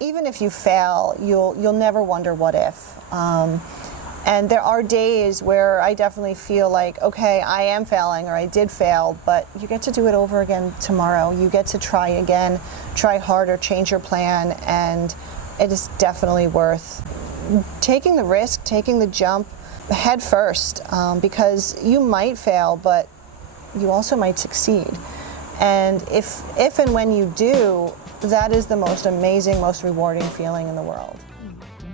even if you fail, you'll never wonder what if. And there are days where I definitely feel like, okay, I am failing or I did fail, but you get to do it over again tomorrow. You get to try again, try harder, change your plan, and it is definitely worth taking the risk, taking the jump head first, because you might fail, but you also might succeed. And if and when you do, that is the most amazing, most rewarding feeling in the world.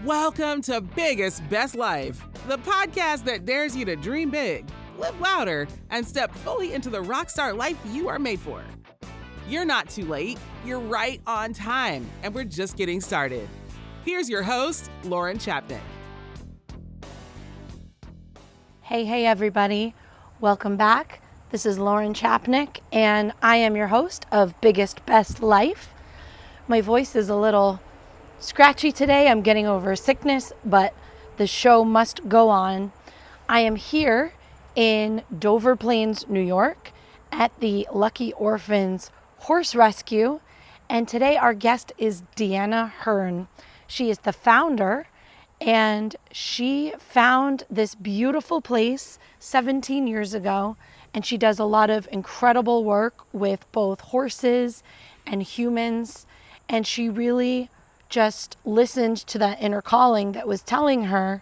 Welcome to Biggest Best Life, the podcast that dares you to dream big, live louder, and step fully into the rockstar life you are made for. You're not too late, you're right on time, and we're just getting started. Here's your host, Lauren Chapnick. Hey everybody, welcome back. This is Lauren Chapnick, and I am your host of Biggest Best Life. My voice is a little scratchy today. I'm getting over sickness, but the show must go on. I am here in Dover Plains, New York at the Lucky Orphans Horse Rescue, and today our guest is Deanna Hearn. She is the founder, and she found this beautiful place 17 years ago, and she does a lot of incredible work with both horses and humans, and she really just listened to that inner calling that was telling her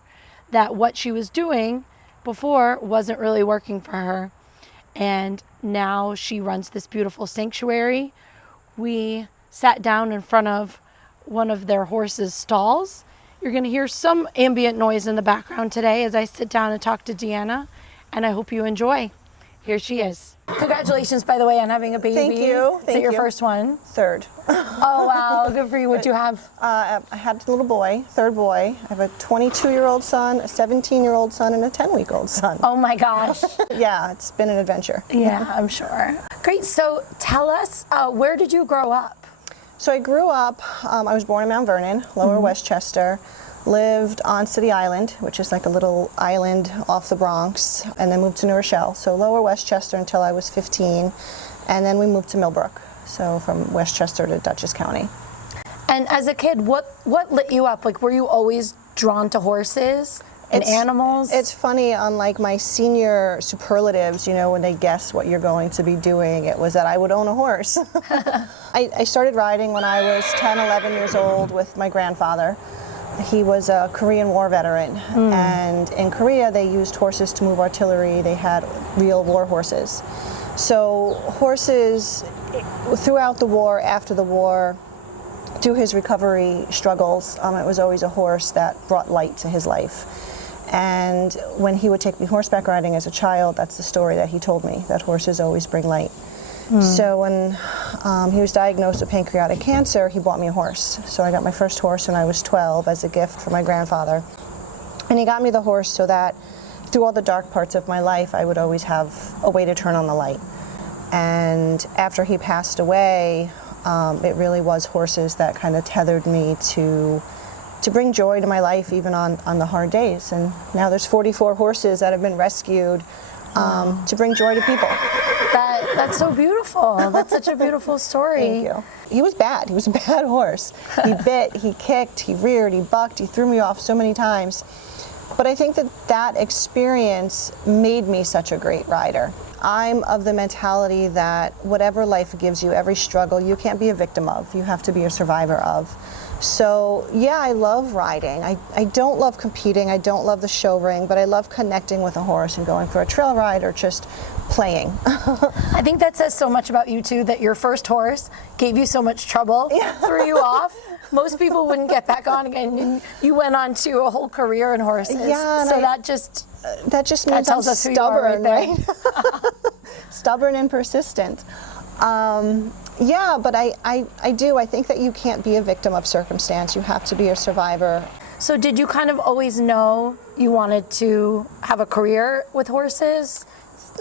that what she was doing before wasn't really working for her. And now she runs this beautiful sanctuary. We sat down in front of one of their horses' stalls. You're going to hear some ambient noise in the background today as I sit down and talk to Deanna, and I hope you enjoy. Here she is. Congratulations, by the way, on having a baby. Thank you. Is it your first one? Third. Oh, wow. Good for you. What'd you have? I had a little boy, third boy. I have a 22-year-old son, a 17-year-old son, and a 10-week-old son. Oh, my gosh. Yeah, it's been an adventure. Yeah, I'm sure. Great. So tell us, where did you grow up? So I grew up, I was born in Mount Vernon, Lower Westchester, lived on City Island, which is like a little island off the Bronx, and then moved to New Rochelle. So Lower Westchester until I was 15, and then we moved to Millbrook, so from Westchester to Dutchess County. And as a kid, what lit you up? Like, were you always drawn to horses and animals? It's funny, on like my senior superlatives, you know, when they guess what you're going to be doing, it was that I would own a horse. I started riding when I was 10, 11 years old with my grandfather. He was a Korean War veteran, and in Korea they used horses to move artillery. They had real war horses. So horses, throughout the war, after the war, through his recovery struggles, it was always a horse that brought light to his life. And when he would take me horseback riding as a child, that's the story that he told me, that horses always bring light. So when he was diagnosed with pancreatic cancer, he bought me a horse. So I got my first horse when I was 12 as a gift from my grandfather. And he got me the horse so that through all the dark parts of my life, I would always have a way to turn on the light. And after he passed away, it really was horses that kind of tethered me to bring joy to my life, even on the hard days. And now there's 44 horses that have been rescued to bring joy to people. That's so beautiful. That's such a beautiful story. Thank you. He was bad. He was a bad horse. He bit, he kicked, he reared, he bucked, he threw me off so many times. But I think that experience made me such a great rider. I'm of the mentality that whatever life gives you, every struggle, you can't be a victim of. You have to be a survivor of. So yeah, I love riding. I don't love competing. I don't love the show ring, but I love connecting with a horse and going for a trail ride or just playing. I think that says so much about you too, that your first horse gave you so much trouble, threw you off. Most people wouldn't get back on again. And you went on to a whole career in horses. Yeah, so that just means I'm stubborn, right? Stubborn and persistent. Yeah, but I do. I think that you can't be a victim of circumstance. You have to be a survivor. So did you kind of always know you wanted to have a career with horses?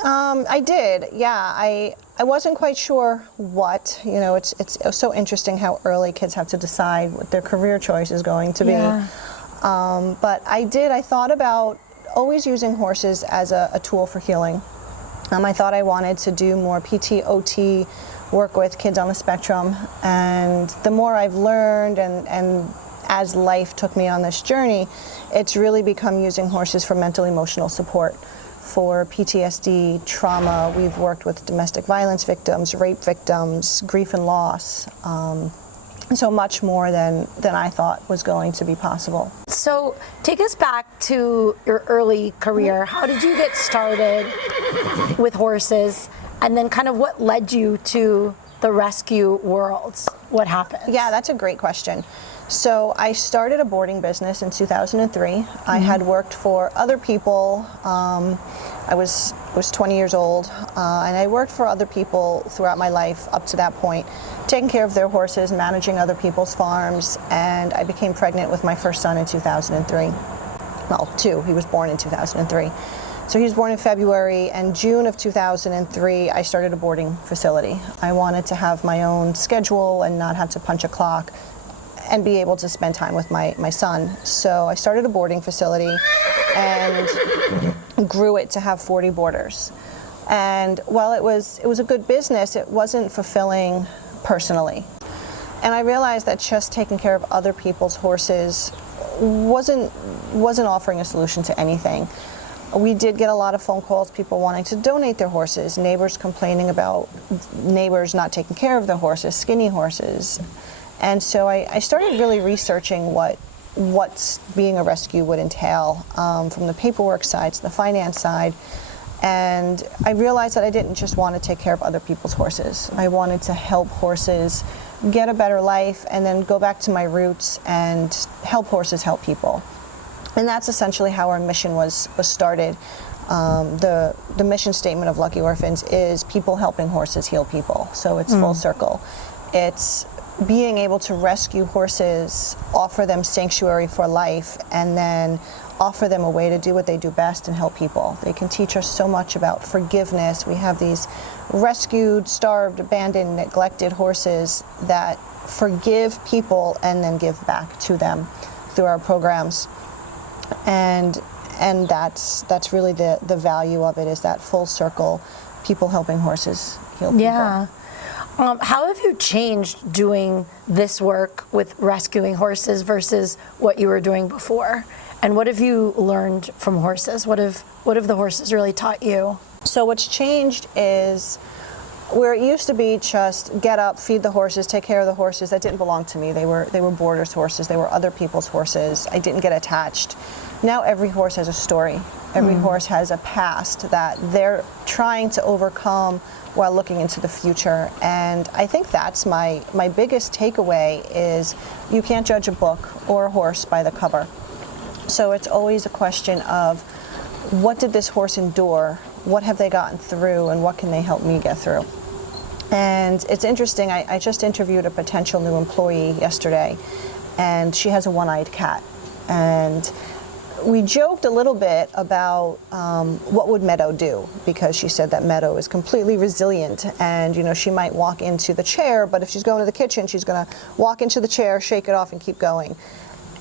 I did, yeah. I wasn't quite sure what. You know, it's so interesting how early kids have to decide what their career choice is going to be. Yeah. But I thought about always using horses as a tool for healing. I thought I wanted to do more PT, OT work with kids on the spectrum. And the more I've learned and as life took me on this journey, it's really become using horses for mental emotional support, for PTSD, trauma. We've worked with domestic violence victims, rape victims, grief and loss. So much more than I thought was going to be possible. So take us back to your early career. How did you get started with horses? And then kind of what led you to the rescue world? What happened? Yeah, that's a great question. So I started a boarding business in 2003. I had worked for other people. I was 20 years old, and I worked for other people throughout my life up to that point, taking care of their horses, managing other people's farms, and I became pregnant with my first son in 2003. Well, two. He was born in 2003. So he was born in February, and June of 2003, I started a boarding facility. I wanted to have my own schedule and not have to punch a clock and be able to spend time with my son. So I started a boarding facility and grew it to have 40 boarders. And while it was a good business, it wasn't fulfilling personally. And I realized that just taking care of other people's horses wasn't offering a solution to anything. We did get a lot of phone calls, people wanting to donate their horses, neighbors complaining about neighbors not taking care of their horses, skinny horses. And so I started really researching what being a rescue would entail, from the paperwork side to the finance side. And I realized that I didn't just want to take care of other people's horses. I wanted to help horses get a better life and then go back to my roots and help horses help people. And that's essentially how our mission was started. The mission statement of Lucky Orphans is people helping horses heal people. So it's full circle. It's being able to rescue horses, offer them sanctuary for life, and then offer them a way to do what they do best and help people. They can teach us so much about forgiveness. We have these rescued, starved, abandoned, neglected horses that forgive people and then give back to them through our programs. And that's really the value of it, is that full circle, people helping horses heal people. Yeah. How have you changed doing this work with rescuing horses versus what you were doing before? And what have you learned from horses? What have the horses really taught you? So what's changed is where it used to be just get up, feed the horses, take care of the horses, that didn't belong to me. They were boarders' horses. They were other people's horses. I didn't get attached. Now every horse has a story. Every horse has a past that they're trying to overcome while looking into the future. And I think that's my biggest takeaway is you can't judge a book or a horse by the cover. So it's always a question of what did this horse endure? What have they gotten through, and what can they help me get through? And it's interesting, I just interviewed a potential new employee yesterday, and she has a one-eyed cat. And we joked a little bit about what would Meadow do, because she said that Meadow is completely resilient, and she might walk into the chair, but if she's going to the kitchen, she's going to walk into the chair, shake it off, and keep going.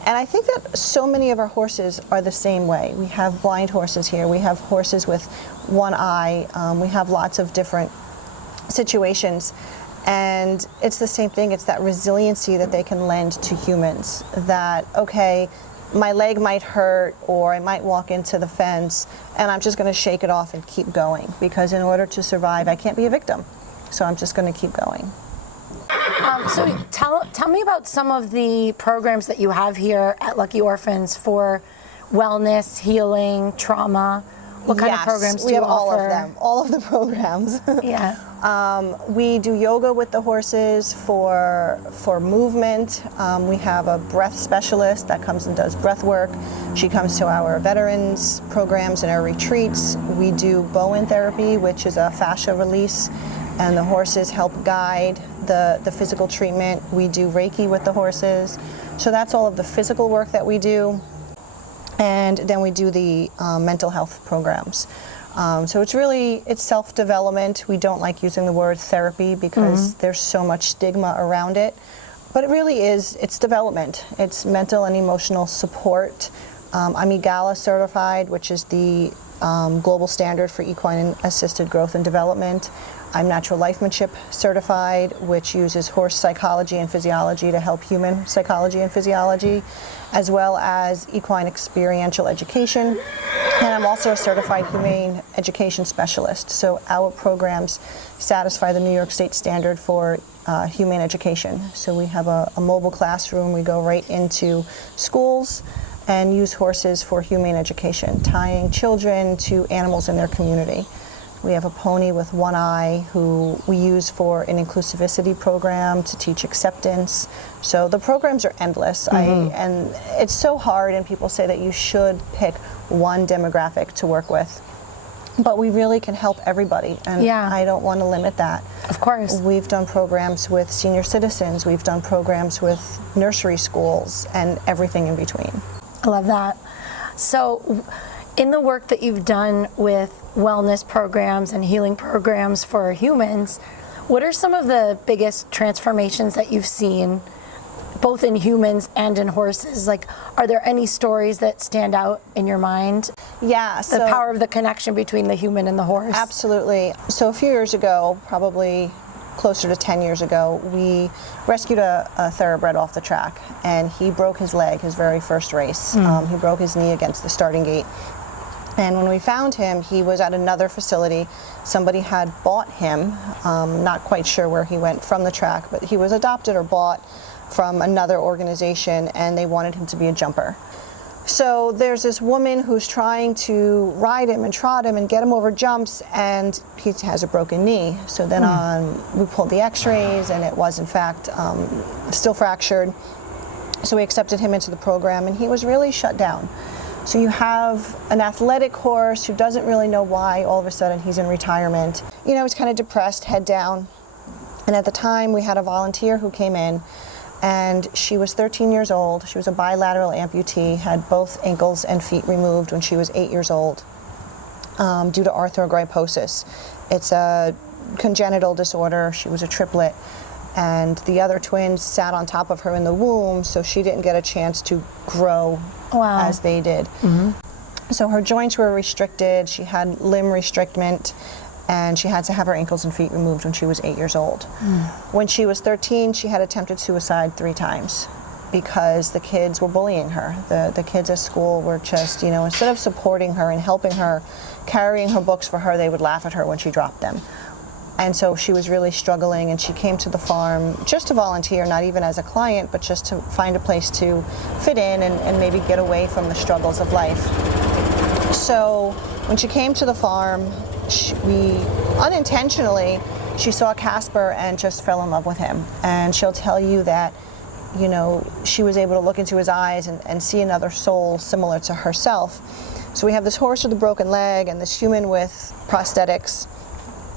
And I think that so many of our horses are the same way. We have blind horses here. We have horses with one eye. We have lots of different situations. And it's the same thing. It's that resiliency that they can lend to humans. That, okay, my leg might hurt, or I might walk into the fence, and I'm just going to shake it off and keep going. Because in order to survive, I can't be a victim. So I'm just going to keep going. So tell me about some of the programs that you have here at Lucky Orphans for wellness, healing, trauma. What kind of programs do you offer? Yes, we have all of them, all of the programs. Yeah. We do yoga with the horses for movement. We have a breath specialist that comes and does breath work. She comes to our veterans programs and our retreats. We do Bowen therapy, which is a fascia release, and the horses help guide the physical treatment. We do Reiki with the horses. So that's all of the physical work that we do. And then we do the mental health programs. So it's self-development. We don't like using the word therapy because there's so much stigma around it. But it really is, it's development. It's mental and emotional support. I'm EGALA certified, which is the global standard for equine-assisted growth and development. I'm natural lifemanship certified, which uses horse psychology and physiology to help human psychology and physiology, as well as equine experiential education. And I'm also a certified humane education specialist. So our programs satisfy the New York State standard for humane education. So we have a mobile classroom. We go right into schools and use horses for humane education, tying children to animals in their community. We have a pony with one eye who we use for an inclusivity program to teach acceptance. So the programs are endless. And it's so hard, and people say that you should pick one demographic to work with. But we really can help everybody, and I don't want to limit that. Of course. We've done programs with senior citizens, we've done programs with nursery schools, and everything in between. I love that. So in the work that you've done with wellness programs and healing programs for humans, what are some of the biggest transformations that you've seen, both in humans and in horses? Like, are there any stories that stand out in your mind? Yeah. The power of the connection between the human and the horse. Absolutely. So a few years ago, probably closer to 10 years ago, we rescued a thoroughbred off the track, and he broke his leg his very first race. He broke his knee against the starting gate. And when we found him, he was at another facility. Somebody had bought him, not quite sure where he went from the track, but he was adopted or bought from another organization, and they wanted him to be a jumper. So there's this woman who's trying to ride him and trot him and get him over jumps, and he has a broken knee. So then we pulled the x-rays, and it was in fact still fractured. So we accepted him into the program, and he was really shut down. So you have an athletic horse who doesn't really know why all of a sudden he's in retirement. You know, he's kind of depressed, head down. And at the time we had a volunteer who came in, and she was 13 years old. She was a bilateral amputee, had both ankles and feet removed when she was 8 years old due to arthrogryposis. It's a congenital disorder. She was a triplet, and the other twins sat on top of her in the womb, so she didn't get a chance to grow as they did. So her joints were restricted. She had limb restrictment, and she had to have her ankles and feet removed when she was 8 years old. When she was 13, she had attempted suicide 3 times because the kids were bullying her. The kids at school were just, you know, instead of supporting her and helping her, carrying her books for her, they would laugh at her when she dropped them. And so she was really struggling, and she came to the farm just to volunteer, not even as a client, but just to find a place to fit in and maybe get away from the struggles of life. So when she came to the farm, we unintentionally, she saw Casper and just fell in love with him. And she'll tell you that, you know, she was able to look into his eyes and see another soul similar to herself. So we have this horse with a broken leg and this human with prosthetics.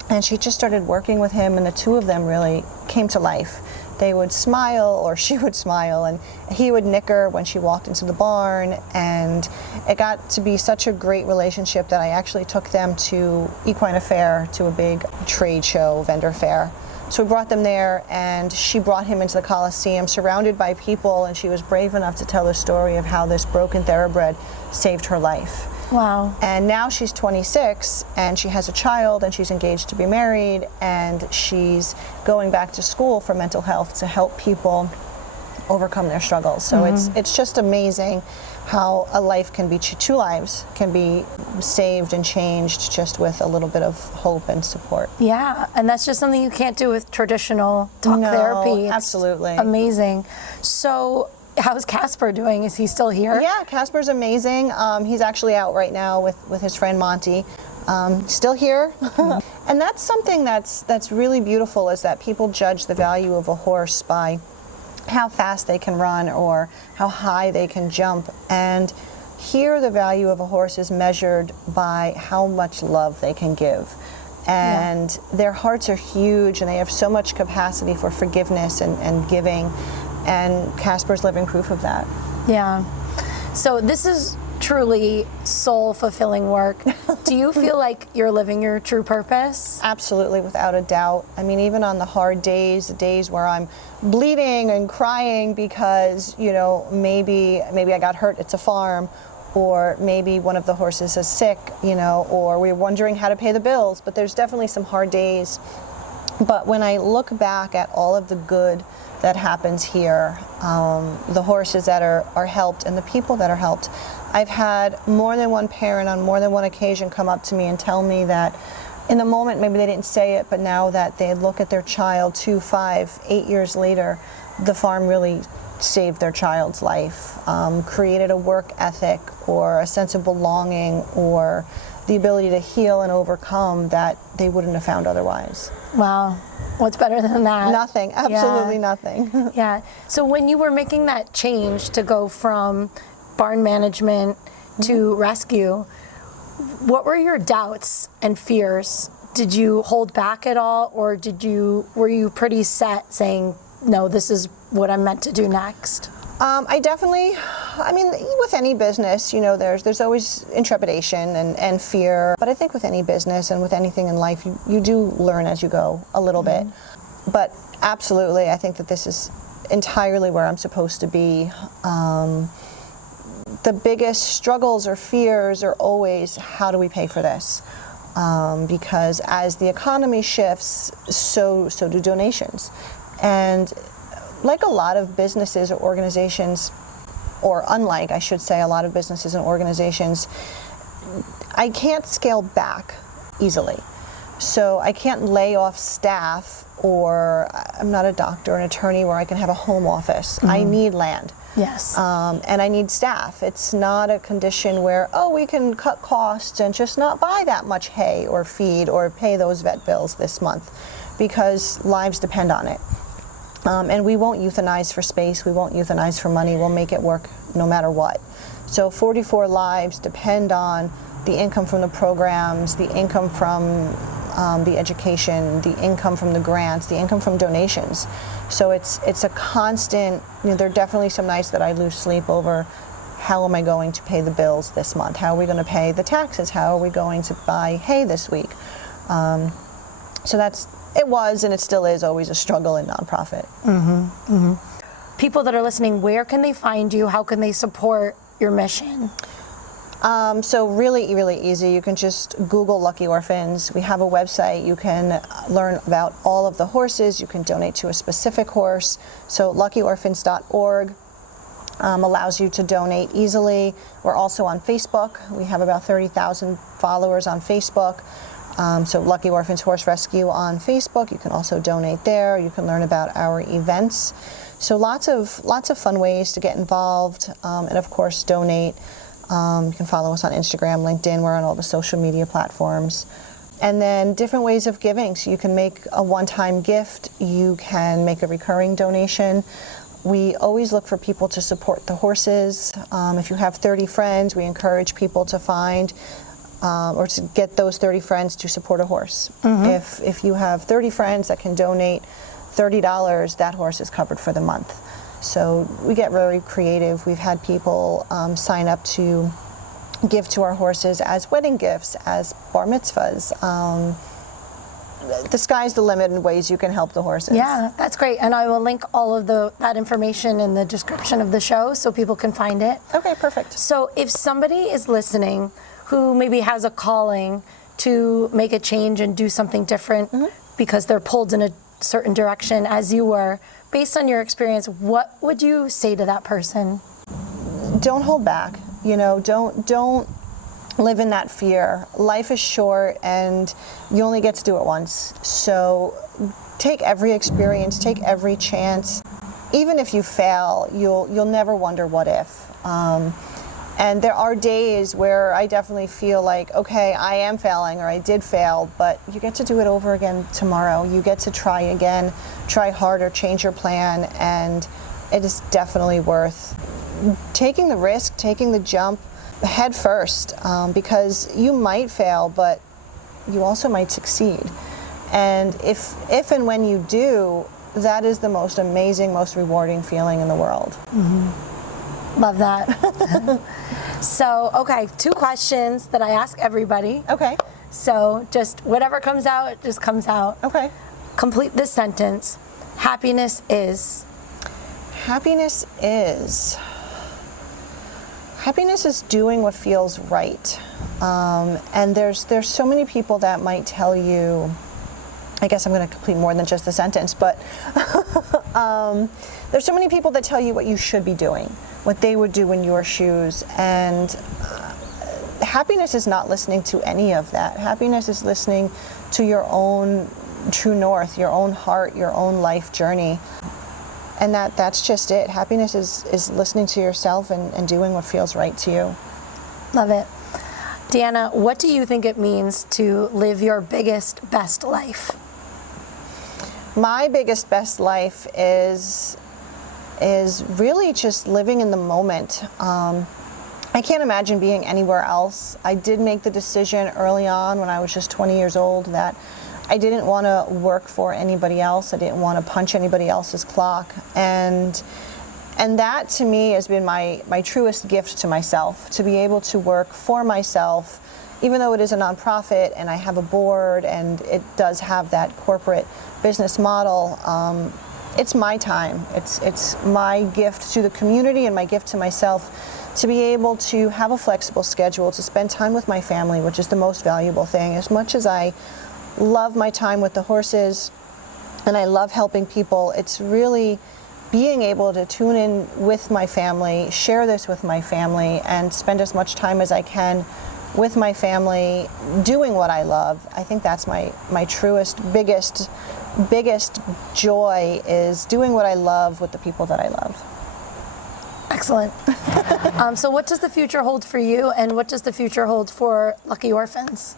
And she just started working with him, and the two of them really came to life. They would smile, or she would smile, and he would nick her when she walked into the barn, and it got to be such a great relationship that I actually took them to Equine Affair, to a big trade show, vendor fair. So we brought them there, and she brought him into the Coliseum, surrounded by people, and she was brave enough to tell the story of how this broken thoroughbred saved her life. Wow. And now she's 26, and she has a child, and she's engaged to be married, and she's going back to school for mental health to help people overcome their struggles. So it's just amazing how a life can be, 2 lives can be saved and changed just with a little bit of hope and support. Yeah, and that's just something you can't do with traditional talk therapy. It's absolutely amazing. So how's Casper doing? Is he still here? Yeah, Casper's amazing. He's actually out right now with his friend Monty. Still here. And that's something that's really beautiful, is that people judge the value of a horse by how fast they can run or how high they can jump. And here the value of a horse is measured by how much love they can give. And their hearts are huge, and they have so much capacity for forgiveness and giving. And Casper's living proof of that. Yeah. So this is truly soul-fulfilling work. Do you feel like you're living your true purpose? Absolutely, without a doubt. I mean, even on the hard days, the days where I'm bleeding and crying because, you know, maybe I got hurt, it's a farm, or maybe one of the horses is sick, you know, or we're wondering how to pay the bills. But there's definitely some hard days But when I look back at all of the good that happens here, the horses that are helped and the people that are helped, I've had more than one parent on more than one occasion come up to me and tell me that in the moment, maybe they didn't say it, but now that they look at their child 2, 5, 8 years later, the farm really saved their child's life, created a work ethic or a sense of belonging or the ability to heal and overcome that they wouldn't have found otherwise. Wow. What's better than that? Nothing. Absolutely nothing. Yeah. So when you were making that change to go from barn management to rescue, what were your doubts and fears? Did you hold back at all, or were you pretty set saying, no, this is what I'm meant to do next? With any business, there's always intrepidation and fear. But I think with any business and with anything in life, you do learn as you go a little bit. But absolutely, I think that this is entirely where I'm supposed to be. The biggest struggles or fears are always, how do we pay for this? Because as the economy shifts, so do donations. And like a lot of businesses or organizations, or unlike, I should say, a lot of businesses and organizations, I can't scale back easily. So I can't lay off staff, or I'm not a doctor or an attorney where I can have a home office. I need land. Yes. And I need staff. It's not a condition where, we can cut costs and just not buy that much hay or feed or pay those vet bills this month, because lives depend on it. And we won't euthanize for space. We won't euthanize for money. We'll make it work no matter what. So 44 lives depend on the income from the programs, the income from the education, the income from the grants, the income from donations. So it's a constant, there are definitely some nights that I lose sleep over, how am I going to pay the bills this month? How are we going to pay the taxes? How are we going to buy hay this week? It was and it still is always a struggle in nonprofit. People that are listening, where can they find you? How can they support your mission? So really, really easy. You can just Google Lucky Orphans. We have a website. You can learn about all of the horses. You can donate to a specific horse. So luckyorphans.org allows you to donate easily. We're also on Facebook. We have about 30,000 followers on Facebook. So Lucky Orphans Horse Rescue on Facebook. You can also donate there. You can learn about our events. So lots of fun ways to get involved, and of course donate. You can follow us on Instagram, LinkedIn. We're on all the social media platforms. And then different ways of giving. So you can make a one-time gift. You can make a recurring donation. We always look for people to support the horses. If you have 30 friends, we encourage people to find or to get those 30 friends to support a horse. If you have 30 friends that can donate $30, that horse is covered for the month. So we get very creative. We've had people sign up to give to our horses as wedding gifts, as bar mitzvahs. The sky's the limit in ways you can help the horses. Yeah, that's great. And I will link all of that information in the description of the show so people can find it. Okay, perfect. So if somebody is listening who maybe has a calling to make a change and do something different because they're pulled in a certain direction as you were, based on your experience, what would you say to that person? Don't hold back. Don't live in that fear. Life is short and you only get to do it once. So take every experience, take every chance. Even if you fail, you'll never wonder what if. And there are days where I definitely feel like, okay, I am failing or I did fail, but you get to do it over again tomorrow. You get to try again, try harder, change your plan, and it is definitely worth taking the risk, taking the jump head first, because you might fail, but you also might succeed. And if and when you do, that is the most amazing, most rewarding feeling in the world. Love that. So, okay, 2 questions that I ask everybody. Okay. So just whatever comes out, it just comes out. Okay. Complete this sentence. Happiness is? Happiness is doing what feels right. And there's so many people that might tell you, I guess I'm going to complete more than just the sentence, but there's so many people that tell you what you should be doing, what they would do in your shoes, and happiness is not listening to any of that. Happiness is listening to your own true north, your own heart, your own life journey. And that's just it. Happiness is listening to yourself and doing what feels right to you. Love it. Deanna, what do you think it means to live your biggest, best life? My biggest, best life is really just living in the moment. I can't imagine being anywhere else. I did make the decision early on when I was just 20 years old that I didn't want to work for anybody else. I didn't want to punch anybody else's clock. And that to me has been my truest gift to myself, to be able to work for myself, even though it is a nonprofit and I have a board and it does have that corporate business model. It's my time. It's my gift to the community and my gift to myself to be able to have a flexible schedule, to spend time with my family, which is the most valuable thing. As much as I love my time with the horses and I love helping people, it's really being able to tune in with my family, share this with my family, and spend as much time as I can with my family doing what I love. I think that's my truest, biggest joy, is doing what I love with the people that I love. Excellent. So what does the future hold for you, and what does the future hold for Lucky Orphans?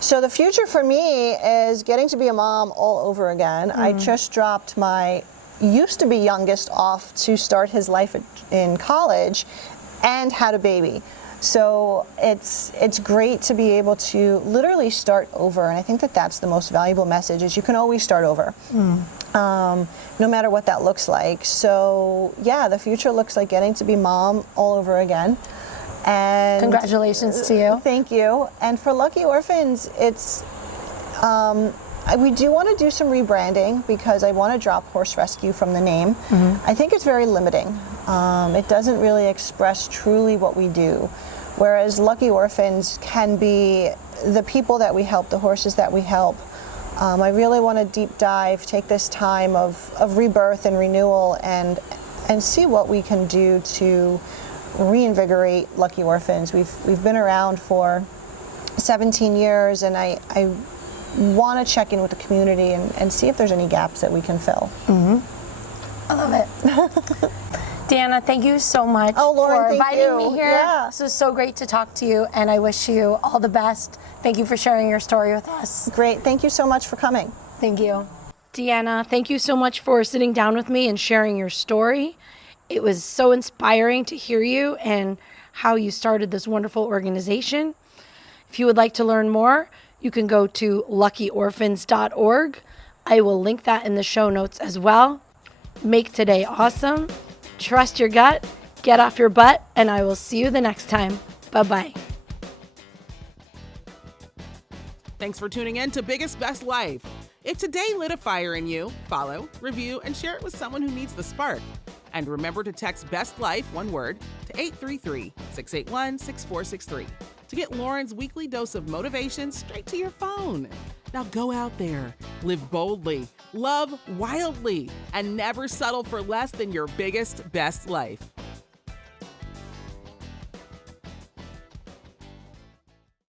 So the future for me is getting to be a mom all over again. I just dropped my used to be youngest off to start his life in college and had a baby. So it's great to be able to literally start over, and I think that's the most valuable message, is you can always start over, no matter what that looks like. So yeah, the future looks like getting to be mom all over again. And congratulations to you. Thank you. And for Lucky Orphans, it's we do want to do some rebranding because I want to drop Horse Rescue from the name. I think it's very limiting. It doesn't really express truly what we do. Whereas Lucky Orphans can be the people that we help, the horses that we help. I really want to deep dive, take this time of rebirth and renewal and see what we can do to reinvigorate Lucky Orphans. We've been around for 17 years, and I want to check in with the community and see if there's any gaps that we can fill. I love it. Deanna, thank you so much Lauren, for inviting me here. Yeah. This was so great to talk to you, and I wish you all the best. Thank you for sharing your story with us. Great. Thank you so much for coming. Thank you. Deanna, thank you so much for sitting down with me and sharing your story. It was so inspiring to hear you and how you started this wonderful organization. If you would like to learn more, you can go to luckyorphans.org. I will link that in the show notes as well. Make today awesome. Trust your gut, get off your butt, and I will see you the next time. Bye-bye. Thanks for tuning in to Biggest Best Life. If today lit a fire in you, follow, review, and share it with someone who needs the spark. And remember to text Best Life, one word, to 833-681-6463 to get Lauren's weekly dose of motivation straight to your phone. Now go out there, live boldly, love wildly, and never settle for less than your biggest, best life.